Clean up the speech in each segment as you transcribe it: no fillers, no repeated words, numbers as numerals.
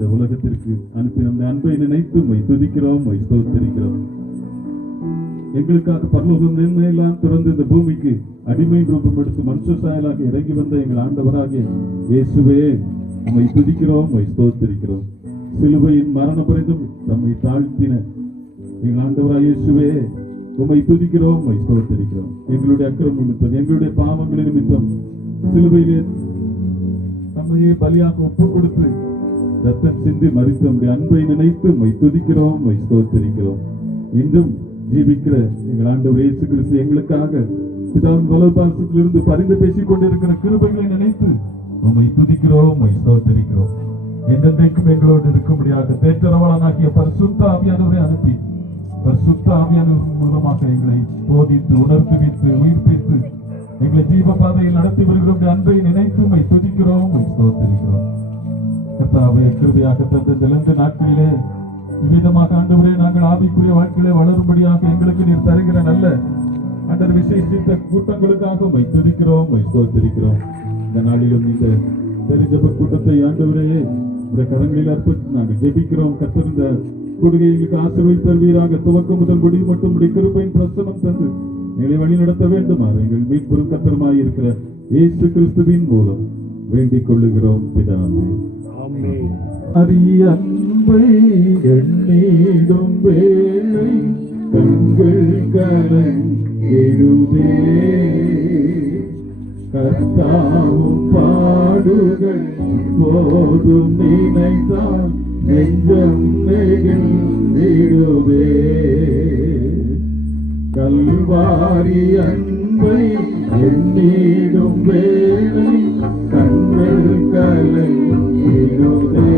இந்த உலகத்திற்கு அனுப்பி அந்த அன்பை நினைத்து துதிக்கிறோம், ஸ்தோத்திரிக்கிறோம். எங்களுக்காக பரலோகம் நன்மையெல்லாம் திறந்து இந்த பூமிக்கு அடிமை ரூபம் எடுத்து மனுஷ சாயலாக இறங்கி வந்த எங்கள் ஆண்டவராகிய இயேசுவே, நம்மை துதிக்கிறோம், ஸ்தோத்திரிக்கிறோம். சிலுவையின் மரண பரிந்தும் நம்மை தாழ்த்தின எங்கள் ஆண்டவராகிய இயேசுவே, உம்மை துதிக்கிறோம், ஸ்தோத்திரிக்கிறோம். எங்களுடைய அக்கிரமம் நிமித்தம், எங்களுடைய பாவங்களின் நிமித்தம் சிலுவையிலே நம்மையே பலியாக ஒப்பு கொடுத்து ரத்தம் சிந்தி மறித்து நம்முடைய அன்பை நினைத்து துதிக்கிறோம், ஸ்தோத்திரிக்கிறோம். இன்றும் ஜீவிக்கிற எங்கள் ஆண்டவர் இயேசு கிறிஸ்து எங்களுக்காக பிதாவின் வலதுபார்சத்திலிருந்து பரிந்து பேசிக் கொண்டிருக்கிற கிருபைகளை நினைத்து உம்மை துதிக்கிறோம், ஸ்தோத்திரிக்கிறோம். என்றென்றைக்கும் எங்களோடு இருக்கும்படியாக தேற்றரவாளனாகிய பரிசுத்த ஆவியானவரை அனுப்பி பரிசுத்த ஆவியானவர் மூலமாக எங்களை போதித்து உணர்த்துவித்து உயிர்ப்பித்து எங்களை ஜீவ பாதையில் நடத்தி வருகிற அன்பை நினைத்து உம்மை துதிக்கிறோம், ஸ்தோத்திரிக்கிறோம். கர்த்தாவே, கிருபையாக தந்த இந்த நாட்களிலே விவிதமாக ஆண்டவரே நாங்கள் ஆவிக்குரிய வாழ்க்கையிலே வளரும்படியாக எங்களுக்கு நீர் தருகிற நல்ல ஆண்டவர் விசேஷித்த கூட்டங்களுக்காக உம்மை துதிக்கிறோம், ஸ்தோத்திரிக்கிறோம். இந்த நாளிலும் இந்த தெரிஞ்சப கூட்டத்தை ஆண்டவரே இந்த கரங்களில் அர்ப்பணித்து நாங்கள் ஜெபிக்கிறோம். கத்திருந்த கொடுகைகளுக்கு ஆசீர்வதி தருவீராக. துவக்கம் முதல் முடிவு மட்டும் கிருபையின் பிரசனம் தந்து எங்களை வழி நடத்த வேண்டுமாறு எங்கள் மீட்பெரும் கர்த்தருமாய் இருக்கிற இயேசு கிறிஸ்துவின் மூலம் வேண்டிக் கொள்ளுகிறோம் பிதாவே. அரிய அன்பை எண்ணிடும் வேளை கண்கள் கலங்கிடுதே, கர்த்தாவும் பாடுகள் போதும் நினைத்தால் நெஞ்சம் நெகிழ்ந்திடுவே. கல்வாரி அன்பை எண்ணிடும் வேளை கண்கள் கலங்கிடுதே,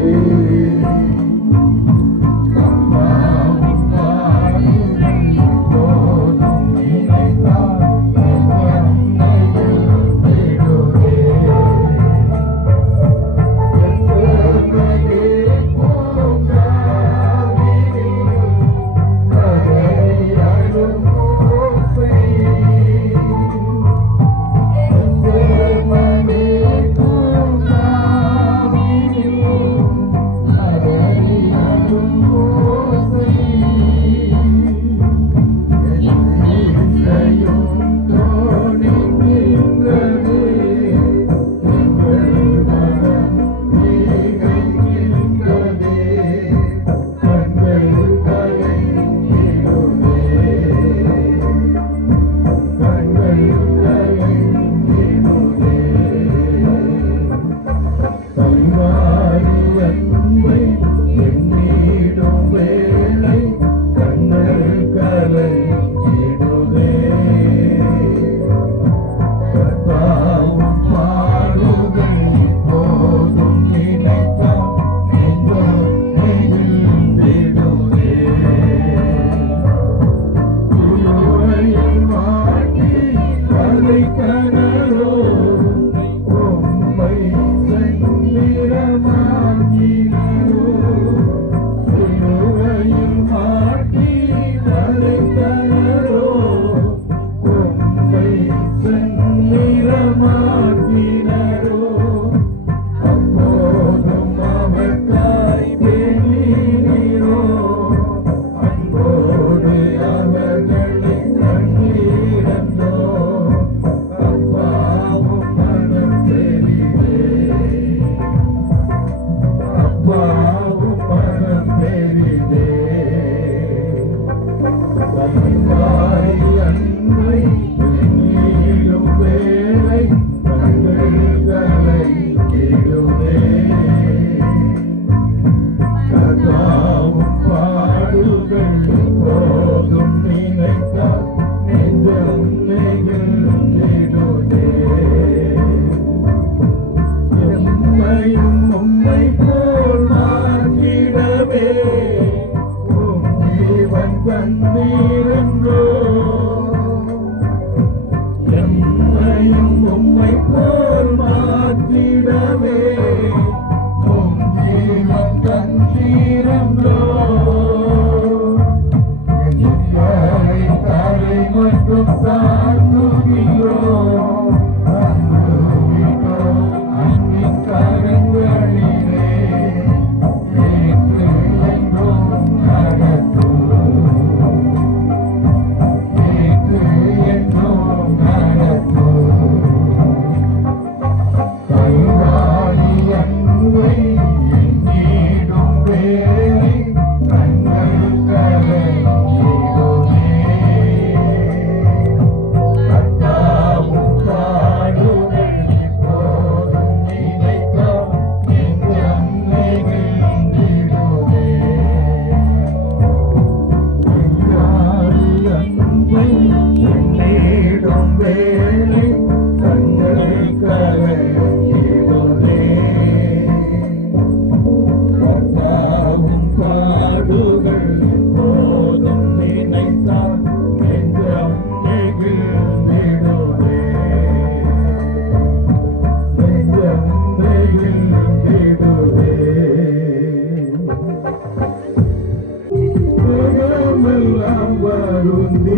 வருந்தி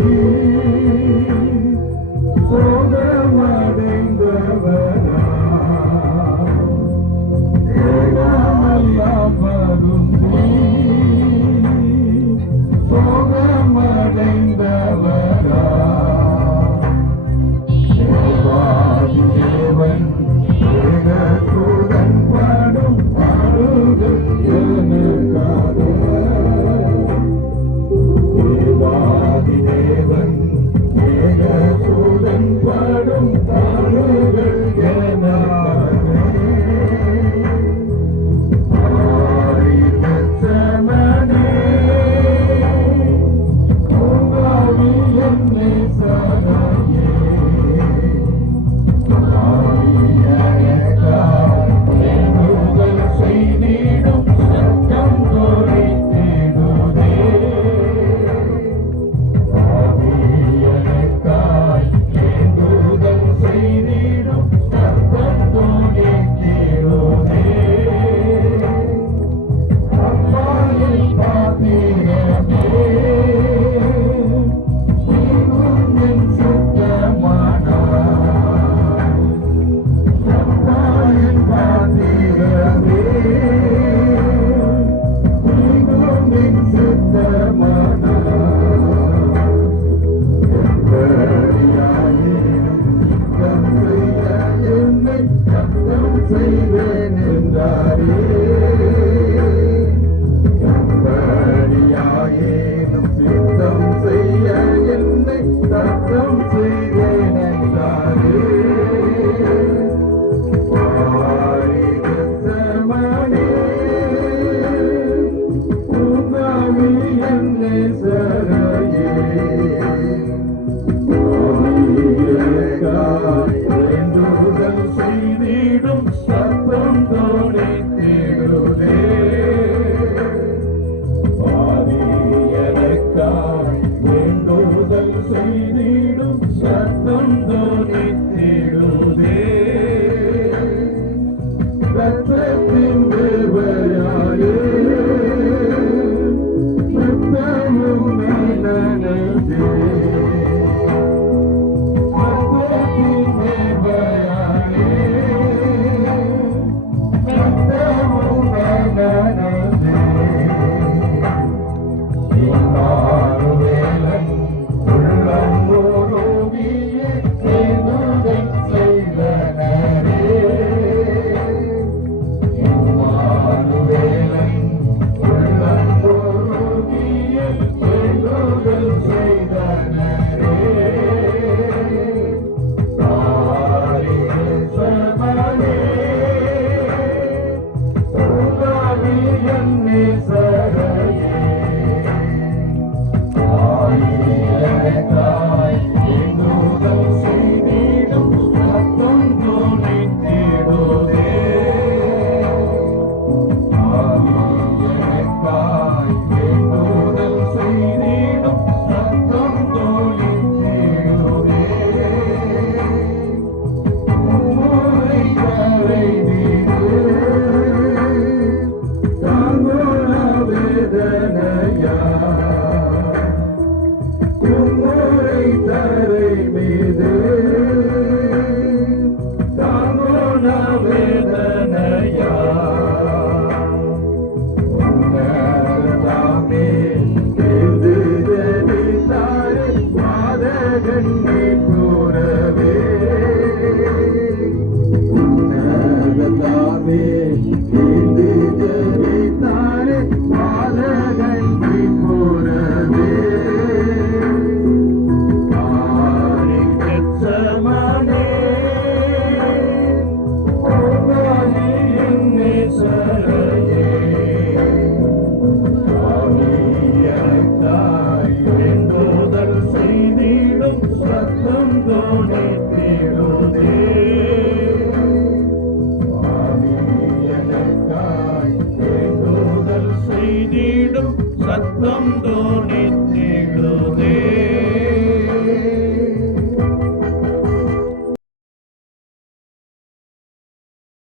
சோகமடைந்தவரா சோகமெல்லாம் வருந்தி சோகமடைந்தவரா தேவாதி தேவன் ஏகசூதன் பாடும் பாடுகள் எனக்காக தேவாதி தேவன் ஏகசூதன் பாடும் பாடுகள் எனக்காக ஆரி கச்சமனே உங்காவி என்னை சகாயே செய்திடும் சத்தம் தோழித்திடுதே ஆவியனுக்காய் ஏந்துதல் செய்திடும் சத்தம் தோழித்திடுதே அம்மாயின் பாத்திரமே நீவும் என் சுத்தமானாய் அம்மாயின் பாத்திரமே நீவும் என் சுத்தமானாய் என்னை சத்தம் செய்வேன் என்றாரே எப்படியாயேனும் சித்தம் செய்ய என்னை சத்தம் செய்வேன் என்றாரே ஆரிகத்தமனே உன்னாவி என்னை சரையே வேண்டுதல் செய்திடும் சத்தம் தோழித்திடுதே ஆவியனுக்காய் வேண்டுதல் செய்திடும் சத்தம் தோழித்திடுதே ரத்தத்தின் வேர்வையாலே ரத்தமும் நனந்தே சத்தம் தோணி